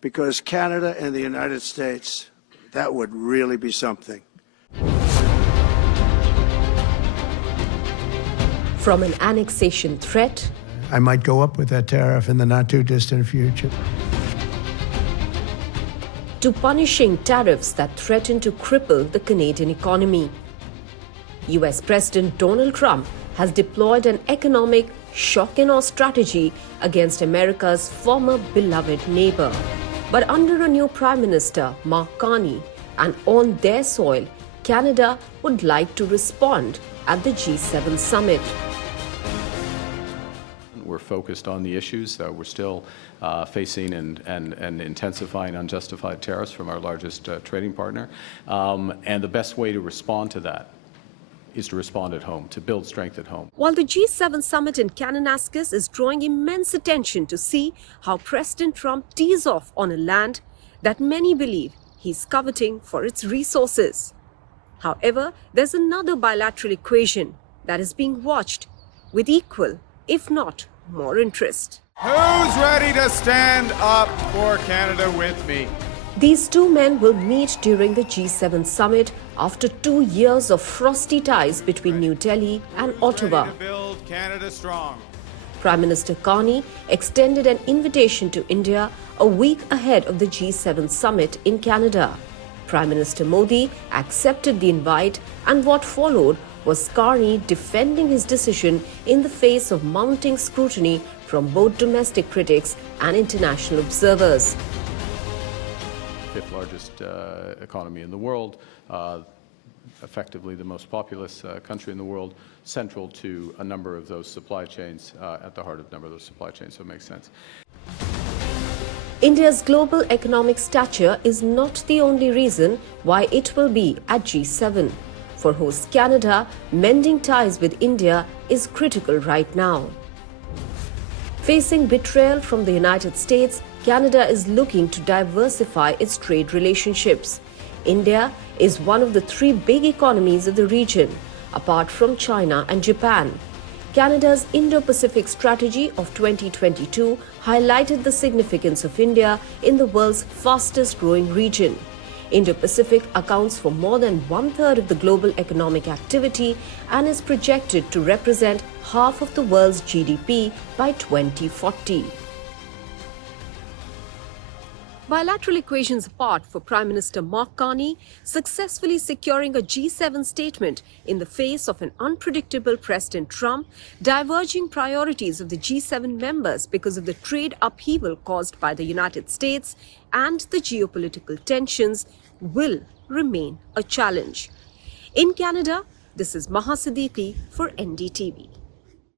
because Canada and the United States, that would really be something. From an annexation threat, I might go up with that tariff in the not-too-distant future, to punishing tariffs that threaten to cripple the Canadian economy. US President Donald Trump has deployed an economic shock and awe strategy against America's former beloved neighbor. But under a new Prime Minister, Mark Carney, and on their soil, Canada would like to respond at the G7 summit. We're focused on the issues. We're still facing and intensifying unjustified tariffs from our largest trading partner. And the best way to respond to that is to respond at home, to build strength at home. While the G7 summit in Kananaskis is drawing immense attention to see how President Trump tees off on a land that many believe he's coveting for its resources. However, there's another bilateral equation that is being watched with equal, if not more interest. Who's ready to stand up for Canada with me? These two men will meet during the G7 summit after 2 years of frosty ties between New Delhi and Ottawa. Ready to build Canada strong. Prime Minister Carney extended an invitation to India a week ahead of the G7 summit in Canada. Prime Minister Modi accepted the invite, and what followed was Carney defending his decision in the face of mounting scrutiny from both domestic critics and international observers. Fifth largest economy in the world, effectively the most populous country in the world, central to a number of those supply chains, at the heart of a number of those supply chains, so it makes sense. India's global economic stature is not the only reason why it will be at G7. For host Canada, mending ties with India is critical right now. Facing betrayal from the United States, Canada is looking to diversify its trade relationships. India is one of the 3 big economies of the region, apart from China and Japan. Canada's Indo-Pacific strategy of 2022 highlighted the significance of India in the world's fastest-growing region. Indo-Pacific accounts for more than 1/3 of the global economic activity and is projected to represent half of the world's GDP by 2040. Bilateral equations apart, for Prime Minister Mark Carney successfully securing a G7 statement in the face of an unpredictable President Trump, diverging priorities of the G7 members because of the trade upheaval caused by the United States and the geopolitical tensions will remain a challenge. In Canada, this is Maha Siddiqui for NDTV.